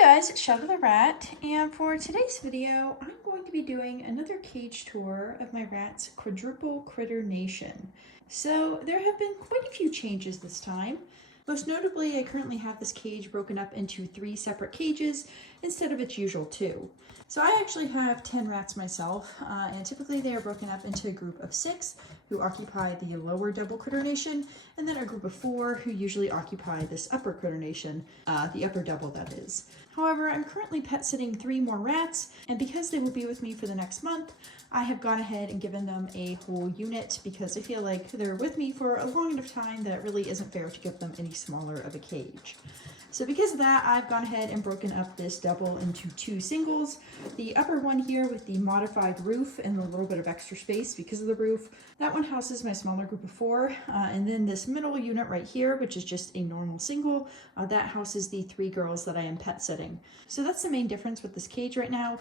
Guys, it's Shelby the Rat, and for today's video, I'm going to be doing another cage tour of my rat's quadruple critter nation. So there have been quite a few changes this time. Most notably, I currently have this cage broken up into 3 separate cages instead of its usual 2. So I actually have 10 rats myself, and typically they are broken up into a group of 6 who occupy the lower double critter nation, and then a group of 4 who usually occupy this upper critter nation, the upper double that is. However, I'm currently pet sitting 3 more rats, and because they will be with me for the next month, I have gone ahead and given them a whole unit because I feel like they're with me for a long enough time that it really isn't fair to give them any smaller of a cage. So because of that, I've gone ahead and broken up this double into 2 singles. The upper one here with the modified roof and a little bit of extra space because of the roof, that one houses my smaller group of 4. And then this middle unit right here, which is just a normal single, that houses the 3 girls that I am pet sitting. So that's the main difference with this cage right now.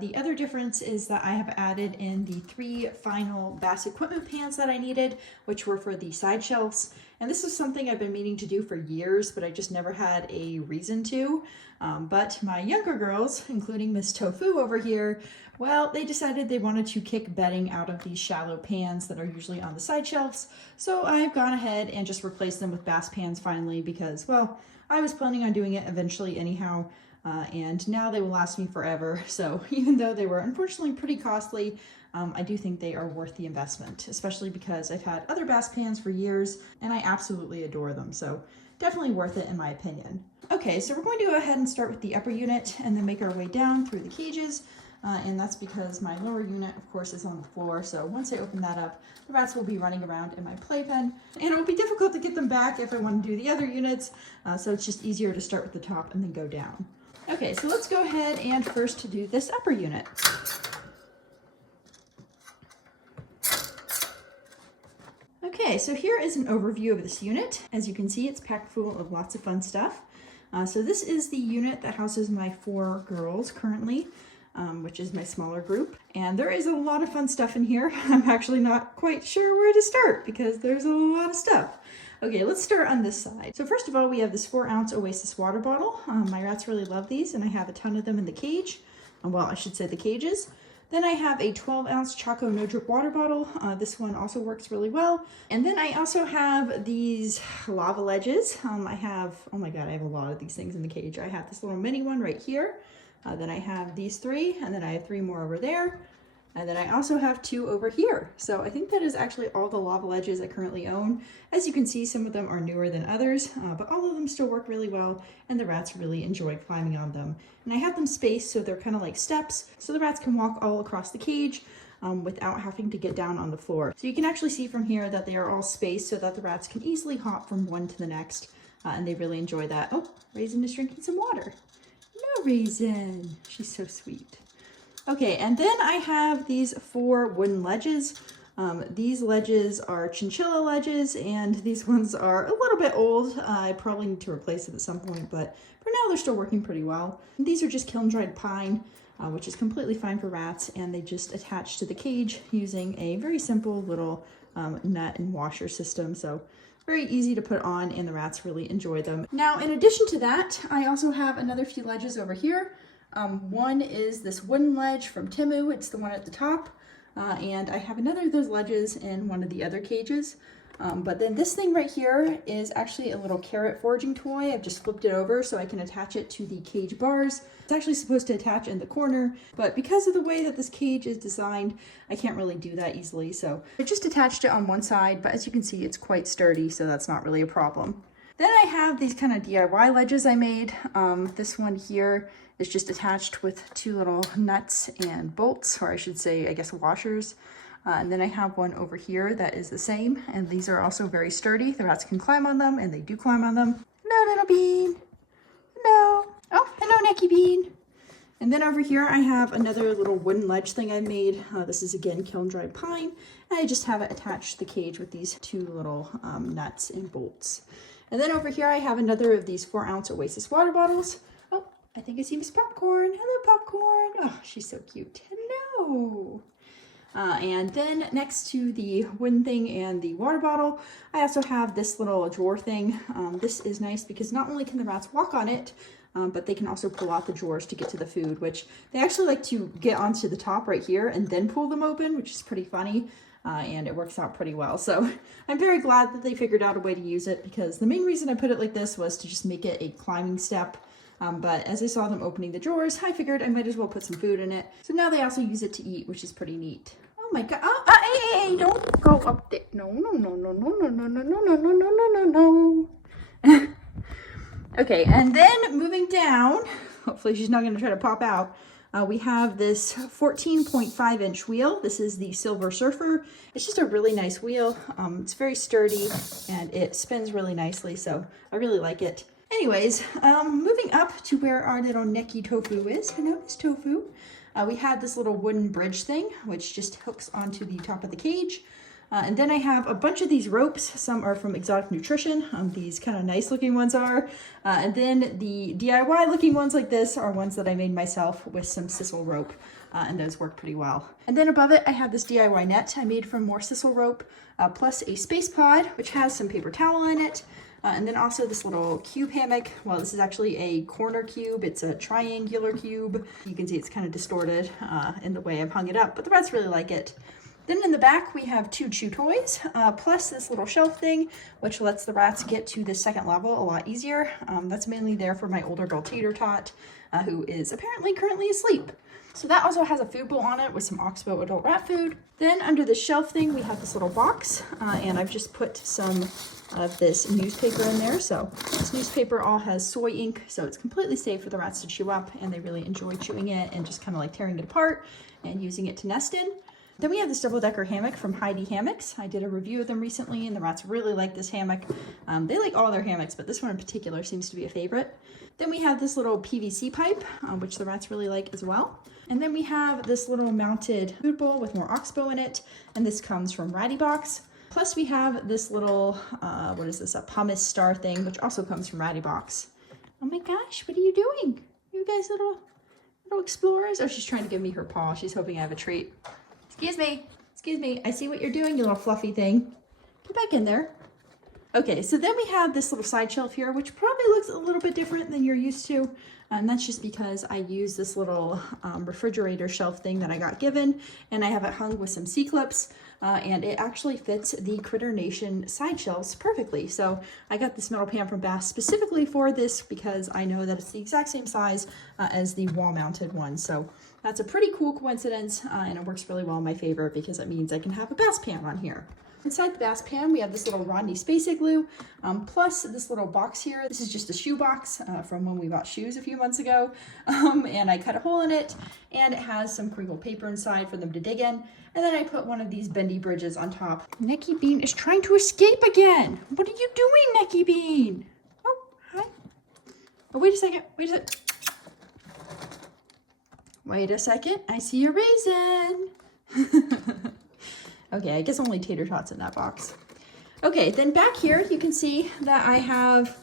The other difference is that I have added in the 3 final bass equipment pans that I needed, which were for the side shelves. And this is something I've been meaning to do for years, but I just never had a reason to. But my younger girls, including Miss Tofu over here, well, they decided they wanted to kick bedding out of these shallow pans that are usually on the side shelves. So I've gone ahead and just replaced them with bass pans finally because, well, I was planning on doing it eventually anyhow. And now they will last me forever. So even though they were unfortunately pretty costly, I do think they are worth the investment, especially because I've had other bass pans for years and I absolutely adore them. So definitely worth it in my opinion. Okay, so we're going to go ahead and start with the upper unit and then make our way down through the cages. And that's because my lower unit, of course, is on the floor. So once I open that up, the rats will be running around in my playpen. And it will be difficult to get them back if I want to do the other units. So it's just easier to start with the top and then go down. Okay, so let's go ahead and first do this upper unit. Okay, so here is an overview of this unit. As you can see, it's packed full of lots of fun stuff. So this is the unit that houses my 4 girls currently, which is my smaller group. And there is a lot of fun stuff in here. I'm actually not quite sure where to start because there's a lot of stuff. Okay, let's start on this side. So first of all, we have this 4-ounce Oasis water bottle. My rats really love these and I have a ton of them in the cage. Well, I should say the cages. Then I have a 12-ounce Choco No Drip water bottle. This one also works really well. And then I also have these lava ledges. I have, oh my God, I have a lot of these things in the cage. I have this little mini one right here. Then I have these 3, and then I have 3 more over there. And then I also have 2 over here. So I think that is actually all the lava ledges I currently own. As you can see, some of them are newer than others, but all of them still work really well, and the rats really enjoy climbing on them. And I have them spaced so they're kind of like steps, so the rats can walk all across the cage without having to get down on the floor. So you can actually see from here that they are all spaced so that the rats can easily hop from one to the next, and they really enjoy that. Oh, Raisin is drinking some water. No, Raisin. She's so sweet. Okay, and then I have these 4 wooden ledges. These ledges are chinchilla ledges, and these ones are a little bit old. I probably need to replace it at some point, but for now they're still working pretty well. And these are just kiln-dried pine, which is completely fine for rats, and they just attach to the cage using a very simple little nut and washer system. So very easy to put on, and the rats really enjoy them. Now, in addition to that, I also have another few ledges over here. One is this wooden ledge from Temu. It's the one at the top. And I have another of those ledges in one of the other cages. But then this thing right here is actually a little carrot foraging toy. I've just flipped it over so I can attach it to the cage bars. It's actually supposed to attach in the corner, but because of the way that this cage is designed, I can't really do that easily. So I just attached it on one side, but as you can see, it's quite sturdy, so that's not really a problem. Then I have these kind of DIY ledges I made. This one here is just attached with 2 little nuts and bolts, or I should say, I guess, washers. And then I have one over here that is the same, and these are also very sturdy. The rats can climb on them, and they do climb on them. No, little bean. No. Oh, hello, Necky Bean. And then over here I have another little wooden ledge thing I made. This is again kiln-dried pine, and I just have it attached to the cage with these 2 little nuts and bolts. And then over here I have another of these 4-ounce Oasis water bottles. Oh, I think I see Miss Popcorn. Hello, Popcorn. Oh, she's so cute. Hello. And then next to the wooden thing and the water bottle, I also have this little drawer thing. This is nice because not only can the rats walk on it, but they can also pull out the drawers to get to the food, which they actually like to get onto the top right here and then pull them open, which is pretty funny. And it works out pretty well. So I'm very glad that they figured out a way to use it, because the main reason I put it like this was to just make it a climbing step. But as I saw them opening the drawers, I figured I might as well put some food in it. So now they also use it to eat, which is pretty neat. Oh my god, hey, don't go up there. No, no, no, no, no, no, no, no, no, no, no, no, no, no. Okay, and then moving down, hopefully she's not gonna try to pop out. We have this 14.5 inch wheel. This is the Silver Surfer. It's just a really nice wheel. It's very sturdy and it spins really nicely, so I really like it. Anyways, moving up to where our little Neki Tofu is. Hello, Miss Tofu. We have this little wooden bridge thing, which just hooks onto the top of the cage. And then I have a bunch of these ropes. Some are from Exotic Nutrition. These kind of nice looking ones are. And then the DIY looking ones like this are ones that I made myself with some sisal rope. And those work pretty well. And then above it, I have this DIY net I made from more sisal rope, plus a space pod, which has some paper towel in it. And then also this little cube hammock. Well, this is actually a corner cube. It's a triangular cube. You can see it's kind of distorted in the way I've hung it up, but the rats really like it. Then in the back, we have 2 chew toys, plus this little shelf thing, which lets the rats get to the second level a lot easier. That's mainly there for my older girl Tater Tot, who is apparently currently asleep. So that also has a food bowl on it with some Oxbow adult rat food. Then under the shelf thing, we have this little box, and I've just put some of this newspaper in there. So this newspaper all has soy ink, so it's completely safe for the rats to chew up, and they really enjoy chewing it and just kind of like tearing it apart and using it to nest in. Then we have this double-decker hammock from Heidi Hammocks. I did a review of them recently, and the rats really like this hammock. They like all their hammocks, but this one in particular seems to be a favorite. Then we have this little PVC pipe, which the rats really like as well. And then we have this little mounted food bowl with more Oxbow in it, and this comes from Ratty Box. Plus we have this little, what is this, a pumice star thing, which also comes from Ratty Box. Oh my gosh, what are you doing? You guys little explorers? Oh, she's trying to give me her paw. She's hoping I have a treat. Excuse me, I see what you're doing, you little fluffy thing. Get back in there. Okay, so then we have this little side shelf here, which probably looks a little bit different than you're used to. And that's just because I use this little refrigerator shelf thing that I got given, and I have it hung with some C-clips, and it actually fits the Critter Nation side shelves perfectly. So I got this metal pan from Bass specifically for this because I know that it's the exact same size as the wall-mounted one. So that's a pretty cool coincidence, and it works really well in my favor because it means I can have a Bass pan on here. Inside the Bass pan, we have this little Rodney Space Igloo, plus this little box here. This is just a shoe box from when we bought shoes a few months ago, and I cut a hole in it, and it has some crinkled paper inside for them to dig in, and then I put one of these bendy bridges on top. Neki Bean is trying to escape again! What are you doing, Neki Bean? Oh, hi. Oh, wait a second, Wait a second, I see a raisin! Okay, I guess only Tater Tots in that box. Okay, then back here you can see that I have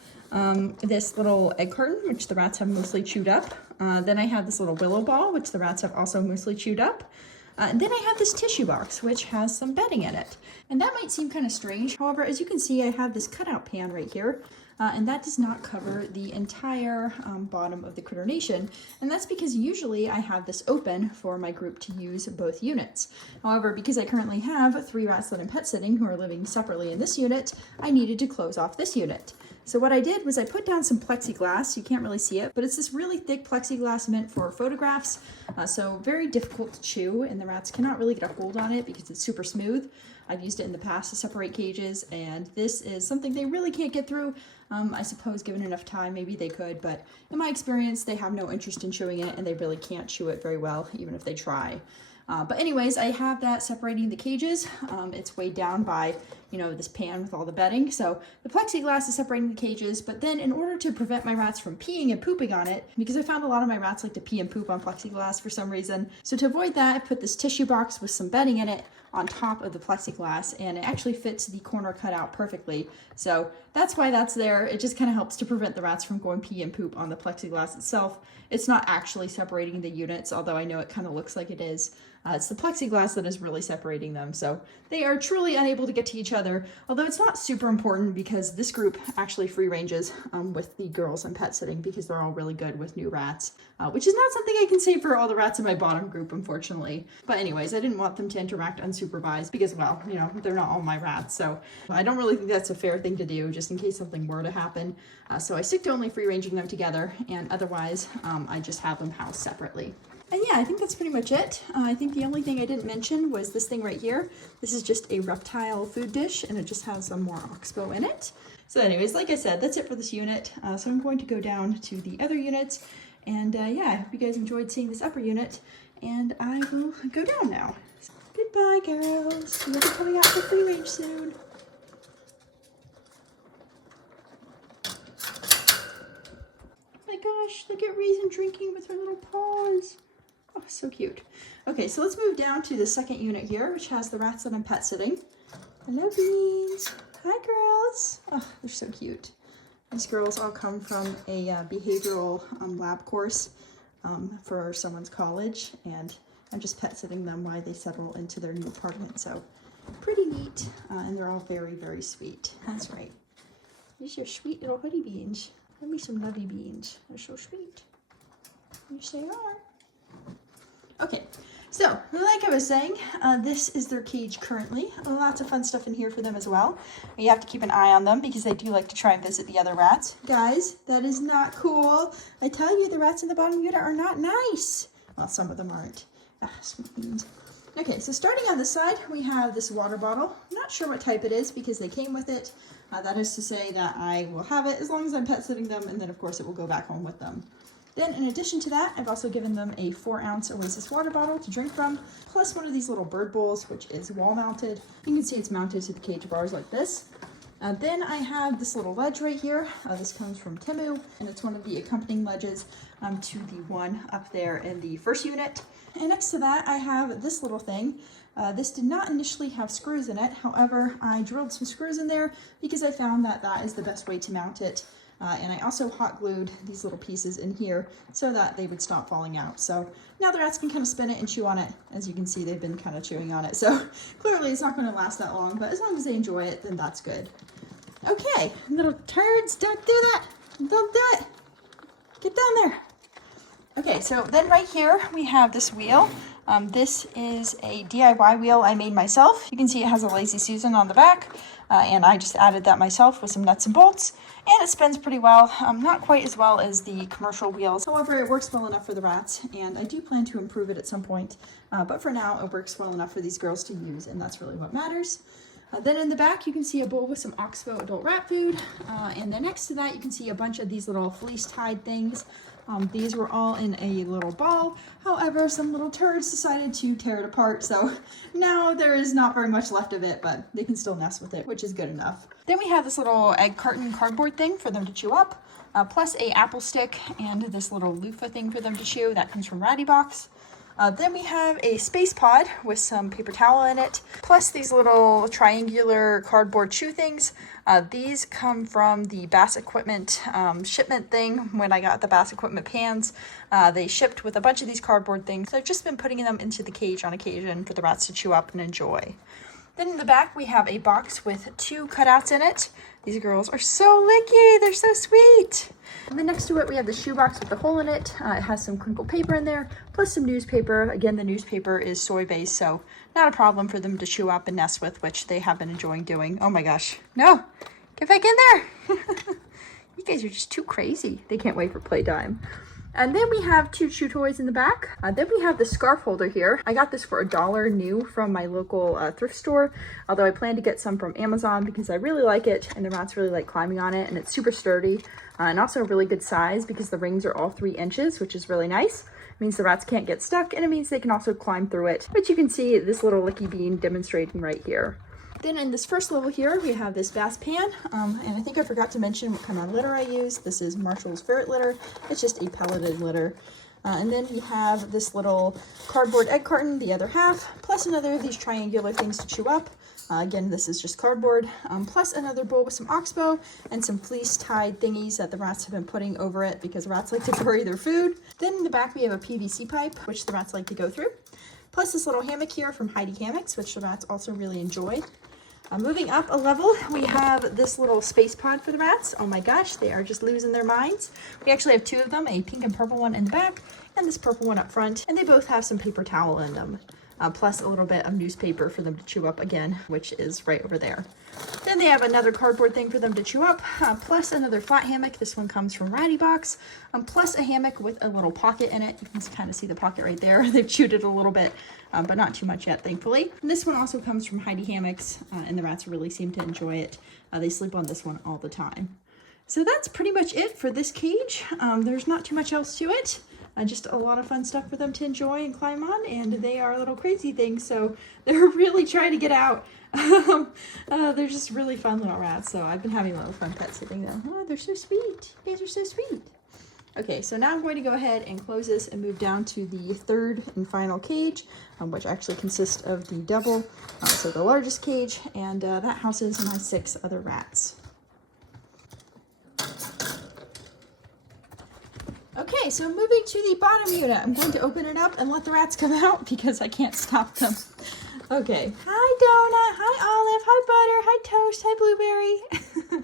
this little egg carton, which the rats have mostly chewed up. Then I have this little willow ball, which the rats have also mostly chewed up. And then I have this tissue box, which has some bedding in it. And that might seem kind of strange. However, as you can see, I have this cutout pan right here. And that does not cover the entire bottom of the Critter Nation. And that's because usually I have this open for my group to use both units. However, because I currently have 3 rats that I'm pet sitting who are living separately in this unit, I needed to close off this unit. So what I did was I put down some plexiglass. You can't really see it, but it's this really thick plexiglass meant for photographs. So very difficult to chew, and the rats cannot really get a hold on it because it's super smooth. I've used it in the past to separate cages, and this is something they really can't get through. I suppose given enough time, maybe they could, but in my experience, they have no interest in chewing it, and they really can't chew it very well, even if they try. But anyways, I have that separating the cages. It's weighed down by, this pan with all the bedding. So the plexiglass is separating the cages, but then in order to prevent my rats from peeing and pooping on it, because I found a lot of my rats like to pee and poop on plexiglass for some reason. So to avoid that, I put this tissue box with some bedding in it on top of the plexiglass, and it actually fits the corner cutout perfectly. So that's why that's there. It just kind of helps to prevent the rats from going pee and poop on the plexiglass itself. It's not actually separating the units, although I know it kind of looks like it is. It's the plexiglass that is really separating them, so they are truly unable to get to each other, although it's not super important because this group actually free ranges with the girls I'm pet sitting because they're all really good with new rats, which is not something I can say for all the rats in my bottom group, unfortunately. But anyways, I didn't want them to interact unsupervised because, well, you know, they're not all my rats, so I don't really think that's a fair thing to do just in case something were to happen. So I stick to only free ranging them together, and otherwise I just have them housed separately. And yeah, I think that's pretty much it. I think the only thing I didn't mention was this thing right here. This is just a reptile food dish, and it just has some more oxbow in it. So anyways, like I said, that's it for this unit. So I'm going to go down to the other units. And yeah, I hope you guys enjoyed seeing this upper unit. And I will go down now. So, goodbye, girls. You'll be coming out for free range soon. Oh my gosh, look at Reason drinking with her little paws. Oh, so cute. Okay, so let's move down to the second unit here, which has the rats that I'm pet sitting. Hello, Beans. Hi, girls. Oh, they're so cute. These girls all come from a behavioral lab course for someone's college, and I'm just pet sitting them while they settle into their new apartment. So pretty neat, and they're all very, very sweet. That's right. These are sweet little hoodie beans. Let me some lovey beans. They're so sweet. Yes, they are. Okay, so like I was saying, this is their cage currently. Lots of fun stuff in here for them as well. You have to keep an eye on them because they do like to try and visit the other rats. Guys, that is not cool. I tell you, the rats in the bottom unit are not nice. Well, some of them aren't. Ah, sweet beans. Okay, so starting on this side, we have this water bottle. I'm not sure what type it is because they came with it. That is to say that I will have it as long as I'm pet sitting them, and then of course it will go back home with them. Then in addition to that, I've also given them a 4-ounce Oasis water bottle to drink from, plus one of these little bird bowls, which is wall mounted. You can see it's mounted to the cage bars like this. Then I have this little ledge right here. This comes from Temu, and it's one of the accompanying ledges to the one up there in the first unit. And next to that, I have this little thing. This did not initially have screws in it. However, I drilled some screws in there because I found that that is the best way to mount it. And I also hot glued these little pieces in here so that they would stop falling out. So now the rats can kind of spin it and chew on it. As you can see, they've been kind of chewing on it. So clearly it's not going to last that long, but as long as they enjoy it, then that's good. Okay, little turds, don't do that. Don't do it. Get down there. Okay, so then right here we have this wheel. This is a DIY wheel I made myself. You can see it has a Lazy Susan on the back, and I just added that myself with some nuts and bolts, and it spins pretty well. Not quite as well as the commercial wheels. However, it works well enough for the rats, and I do plan to improve it at some point, but for now it works well enough for these girls to use, and that's really what matters. Then in the back, you can see a bowl with some Oxbow adult rat food, and then next to that, you can see a bunch of these little fleece tied things. These were all in a little ball. However, some little turds decided to tear it apart, so now there is not very much left of it, but they can still mess with it, which is good enough. Then we have this little egg carton cardboard thing for them to chew up, plus a apple stick and this little loofah thing for them to chew. That comes from Ratty Box. Then we have a space pod with some paper towel in it, plus these little triangular cardboard chew things. These come from the Bass Equipment shipment thing when I got the Bass Equipment pans. They shipped with a bunch of these cardboard things. So I've just been putting them into the cage on occasion for the rats to chew up and enjoy. Then in the back, we have a box with 2 cutouts in it. These girls are so licky. They're so sweet. And then next to it, we have the shoebox with the hole in it. It has some crinkled paper in there, plus some newspaper. Again, the newspaper is soy-based, so not a problem for them to chew up and nest with, which they have been enjoying doing. Oh my gosh. No, get back in there. You guys are just too crazy. They can't wait for playtime. And then we have 2 chew toys in the back. Then we have the scarf holder here. I got this for $1 new from my local thrift store, although I plan to get some from Amazon because I really like it and the rats really like climbing on it, and it's super sturdy and also a really good size because the rings are all 3 inches, which is really nice. It means the rats can't get stuck, and it means they can also climb through it, which you can see this little licky bean demonstrating right here. Then in this first level here, we have this Bass pan, and I think I forgot to mention what kind of litter I use. This is Marshall's Ferret litter. It's just a pelleted litter. And then we have this little cardboard egg carton, the other half, plus another of these triangular things to chew up. Again, this is just cardboard, plus another bowl with some oxbow and some fleece tied thingies that the rats have been putting over it because rats like to bury their food. Then in the back, we have a PVC pipe, which the rats like to go through. plus this little hammock here from Heidi Hammocks, which the rats also really enjoy. Moving up a level, we have this little space pod for the rats. Oh my gosh, they are just losing their minds. We actually have two of them, a pink and purple one in the back, and this purple one up front, and they both have some paper towel in them, plus a little bit of newspaper for them to chew up again, which is right over there. Then they have another cardboard thing for them to chew up, plus another flat hammock. This one comes from Ratty Box, plus a hammock with a little pocket in it. You can kind of see the pocket right there. They've chewed it a little bit, but not too much yet, thankfully. And this one also comes from Heidi Hammocks, and the rats really seem to enjoy it. They sleep on this one all the time. So that's pretty much it for this cage. There's not too much else to it. Just a lot of fun stuff for them to enjoy and climb on, and they are little crazy things, so they're really trying to get out. They're just really fun little rats, so I've been having a little fun pet sitting them. Oh, they're so sweet. You guys are so sweet. Okay, so now I'm going to go ahead and close this and move down to the third and final cage, which actually consists of the double, so the largest cage, and that houses my 6 other rats. Okay, so moving to the bottom unit, I'm going to open it up and let the rats come out because I can't stop them. Okay, hi Donut, hi Olive, hi Butter, hi Toast, hi Blueberry.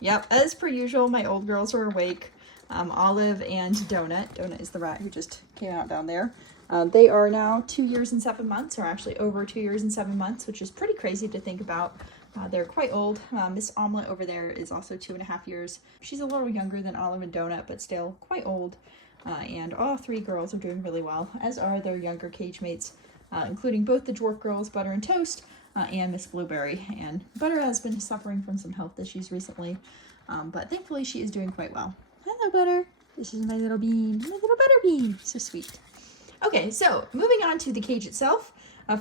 Yep, as per usual, my old girls are awake. Olive and Donut. Donut is the rat who just came out down there. They are now 2 years and 7 months, or actually over 2 years and 7 months, which is pretty crazy to think about. They're quite old. Miss Omelette over there is also 2.5 years. She's a little younger than Olive and Donut, but still quite old. And all 3 girls are doing really well, as are their younger cage mates, including both the dwarf girls, Butter and Toast, and Miss Blueberry. And Butter has been suffering from some health issues recently, but thankfully she is doing quite well. Hello, Butter. This is my little bean, my little butter bean. So sweet. Okay, so moving on to the cage itself.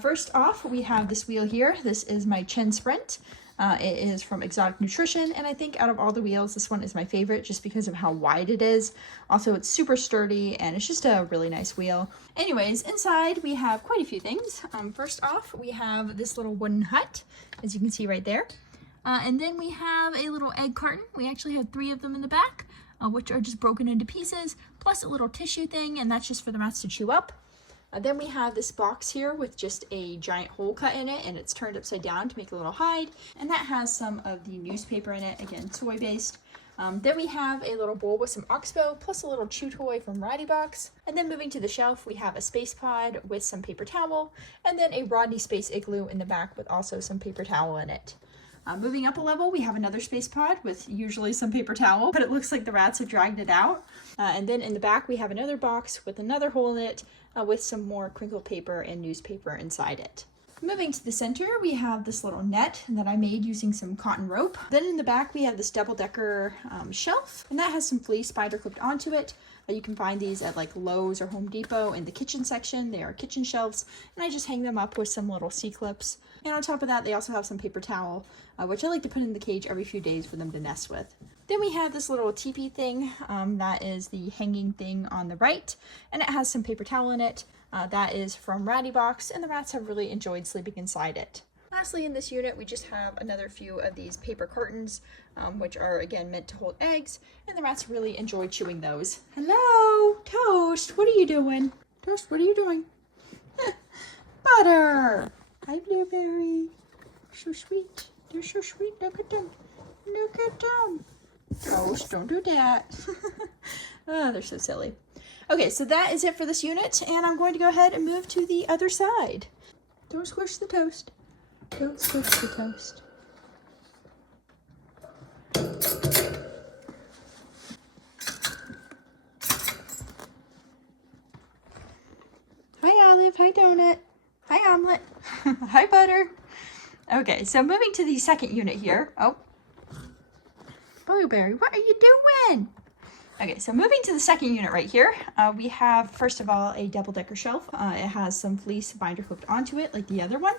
First off, we have this wheel here. This is my Chin Sprint. It is from Exotic Nutrition, and I think out of all the wheels, this one is my favorite just because of how wide it is. Also, it's super sturdy, and it's just a really nice wheel. Anyways, inside we have quite a few things. First off, we have this little wooden hut, as you can see right there. And then we have a little egg carton. We actually have 3 of them in the back, which are just broken into pieces, plus a little tissue thing, and that's just for the rats to chew up. Then we have this box here with just a giant hole cut in it, and it's turned upside down to make a little hide, and that has some of the newspaper in it, again soy based. Then we have a little bowl with some Oxbow plus a little chew toy from Ratty Box. And then moving to the shelf, we have a space pod with some paper towel, and then a Rodney Space Igloo in the back with also some paper towel in it. Moving up a level, we have another space pod with usually some paper towel, but it looks like the rats have dragged it out. And then in the back, we have another box with another hole in it with some more crinkled paper and newspaper inside it. Moving to the center, we have this little net that I made using some cotton rope. Then in the back, we have this double-decker shelf, and that has some fleece spider clipped onto it. You can find these at like Lowe's or Home Depot in the kitchen section. They are kitchen shelves, and I just hang them up with some little C-clips. And on top of that, they also have some paper towel, which I like to put in the cage every few days for them to nest with. Then we have this little teepee thing, that is the hanging thing on the right, and it has some paper towel in it. That is from Ratty Box, and the rats have really enjoyed sleeping inside it. Lastly, in this unit, we just have another few of these paper cartons, which are, again, meant to hold eggs, and the rats really enjoy chewing those. Hello, Toast, what are you doing? Toast, what are you doing? Butter! Hi, Blueberry. So sweet. They're so sweet. Look at them. Look at them. Toast, don't do that. Oh, they're so silly. Okay, so that is it for this unit, and I'm going to go ahead and move to the other side. Don't squish the toast. Don't squish the toast. Hi, Olive. Hi, Donut. Hi, Omelette. Hi, Butter. Okay, so moving to the second unit here. Oh, Blueberry, what are you doing? Okay, so moving to the second unit right here, we have, first of all, a double-decker shelf. It has some fleece binder hooked onto it like the other one.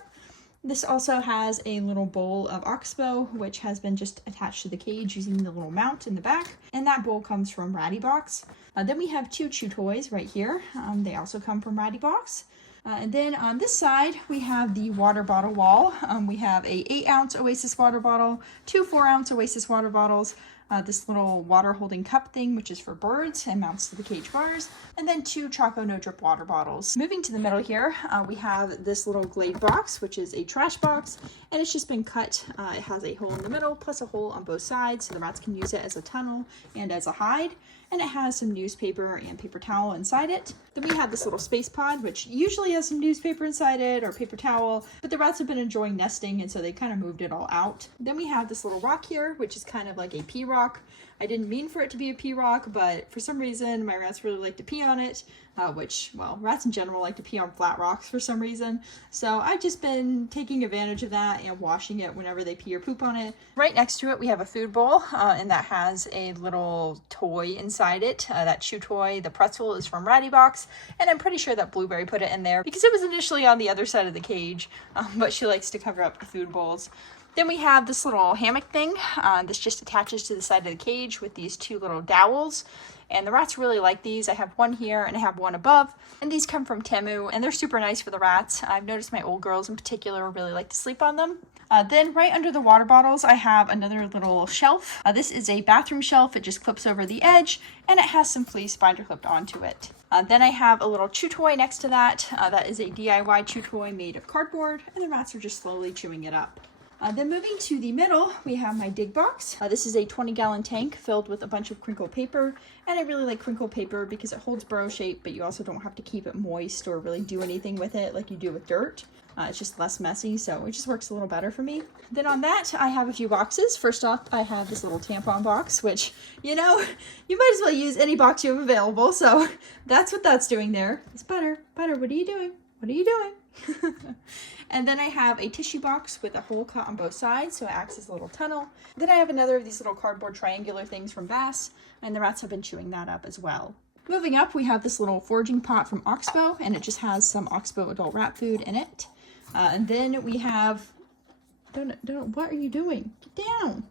This also has a little bowl of Oxbow, which has been just attached to the cage using the little mount in the back. And that bowl comes from Ratty Box. Then we have 2 chew toys right here. They also come from Ratty Box. And then on this side, we have the water bottle wall. We have a 8-ounce Oasis water bottle, 2 4-ounce Oasis water bottles, this little water holding cup thing, which is for birds and mounts to the cage bars, and then 2 Choco No Drip water bottles. Moving to the middle here, we have this little Glade box, which is a trash box, and it's just been cut. It has a hole in the middle plus a hole on both sides, so the rats can use it as a tunnel and as a hide. And it has some newspaper and paper towel inside it. Then we have this little space pod, which usually has some newspaper inside it or paper towel, but the rats have been enjoying nesting, and so they kind of moved it all out. Then we have this little rock here, which is kind of like a pee rock. I didn't mean for it to be a pee rock, but for some reason my rats really like to pee on it, which, well, rats in general like to pee on flat rocks for some reason. So I've just been taking advantage of that and washing it whenever they pee or poop on it. Right next to it we have a food bowl, and that has a little toy inside it. That chew toy, the pretzel, is from Ratty Box, and I'm pretty sure that Blueberry put it in there because it was initially on the other side of the cage, but she likes to cover up the food bowls. Then we have this little hammock thing. This just attaches to the side of the cage with these 2 little dowels. And the rats really like these. I have one here and I have one above. And these come from Temu, and they're super nice for the rats. I've noticed my old girls in particular really like to sleep on them. Then right under the water bottles, I have another little shelf. This is a bathroom shelf. It just clips over the edge, and it has some fleece binder clipped onto it. Then I have a little chew toy next to that. That is a DIY chew toy made of cardboard, and the rats are just slowly chewing it up. Then moving to the middle, we have my dig box. This is a 20-gallon tank filled with a bunch of crinkle paper, and I really like crinkle paper because it holds burrow shape, but you also don't have to keep it moist or really do anything with it like you do with dirt. It's just less messy, so it just works a little better for me. Then on that, I have a few boxes. First off, I have this little tampon box, which, you know, you might as well use any box you have available, so that's what that's doing there. It's Butter. Butter, what are you doing? What are you doing? And then I have a tissue box with a hole cut on both sides, so it acts as a little tunnel. Then I have another of these little cardboard triangular things from Bass, and the rats have been chewing that up as well. Moving up, we have this little foraging pot from Oxbow, and it just has some Oxbow adult rat food in it. And then we have, what are you doing? Get down.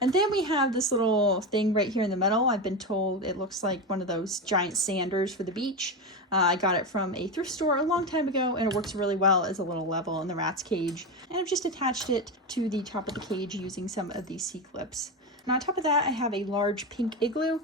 And then we have this little thing right here in the middle. I've been told it looks like one of those giant sanders for the beach. I got it from a thrift store a long time ago, and it works really well as a little level in the rat's cage. And I've just attached it to the top of the cage using some of these C-clips. And on top of that, I have a large pink igloo,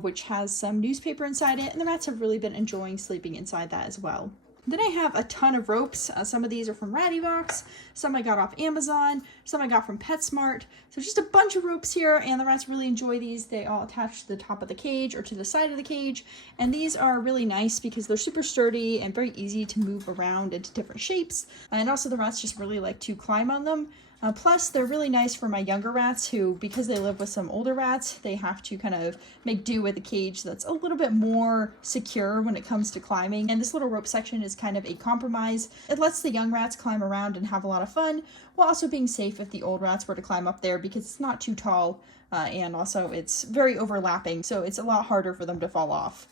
which has some newspaper inside it, and the rats have really been enjoying sleeping inside that as well. Then I have a ton of ropes. Some of these are from Ratty Box, some I got off Amazon, some I got from PetSmart. So just a bunch of ropes here, and the rats really enjoy these. They all attach to the top of the cage or to the side of the cage, and these are really nice because they're super sturdy and very easy to move around into different shapes. And also the rats just really like to climb on them. Plus, they're really nice for my younger rats who, because they live with some older rats, they have to kind of make do with a cage that's a little bit more secure when it comes to climbing. And this little rope section is kind of a compromise. It lets the young rats climb around and have a lot of fun, while also being safe if the old rats were to climb up there because it's not too tall, and also it's very overlapping, so it's a lot harder for them to fall off.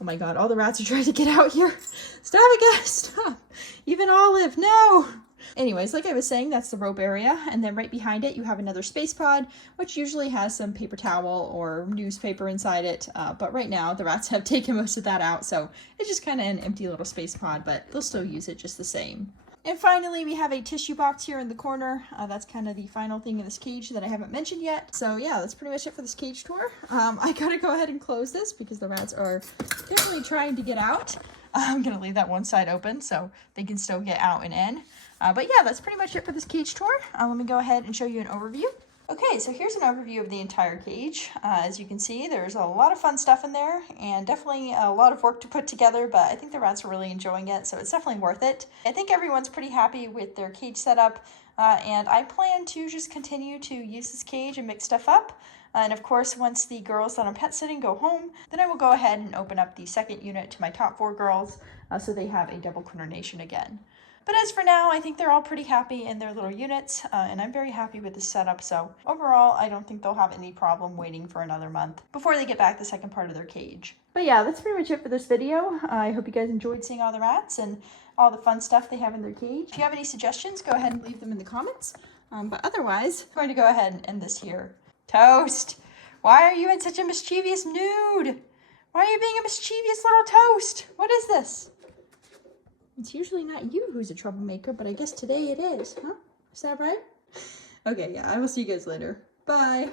Oh my god, all the rats are trying to get out here. Stop it, guys, stop. Even Olive, no. Anyways, like I was saying, that's the rope area, and then right behind it you have another space pod, which usually has some paper towel or newspaper inside it, but right now the rats have taken most of that out, so it's just kind of an empty little space pod, but they'll still use it just the same. And finally, we have a tissue box here in the corner. That's kind of the final thing in this cage that I haven't mentioned yet. So yeah, that's pretty much it for this cage tour. I gotta go ahead and close this because the rats are definitely trying to get out. I'm gonna leave that one side open so they can still get out and in. But yeah, that's pretty much it for this cage tour. Let me go ahead and show you an overview. Okay, so here's an overview of the entire cage. As you can see, there's a lot of fun stuff in there and definitely a lot of work to put together, but I think the rats are really enjoying it, so it's definitely worth it. I think everyone's pretty happy with their cage setup, and I plan to just continue to use this cage and mix stuff up. And of course, once the girls that I'm pet sitting go home, then I will go ahead and open up the second unit to my top 4 girls, so they have a double coordination again. But as for now, I think they're all pretty happy in their little units, and I'm very happy with this setup, so overall, I don't think they'll have any problem waiting for another month before they get back the second part of their cage. But yeah, that's pretty much it for this video. I hope you guys enjoyed seeing all the rats and all the fun stuff they have in their cage. If you have any suggestions, go ahead and leave them in the comments. But otherwise, I'm going to go ahead and end this here. Toast! Why are you in such a mischievous mood? Why are you being a mischievous little toast? What is this? It's usually not you who's a troublemaker, but I guess today it is, huh? Is that right? Okay, yeah, I will see you guys later. Bye!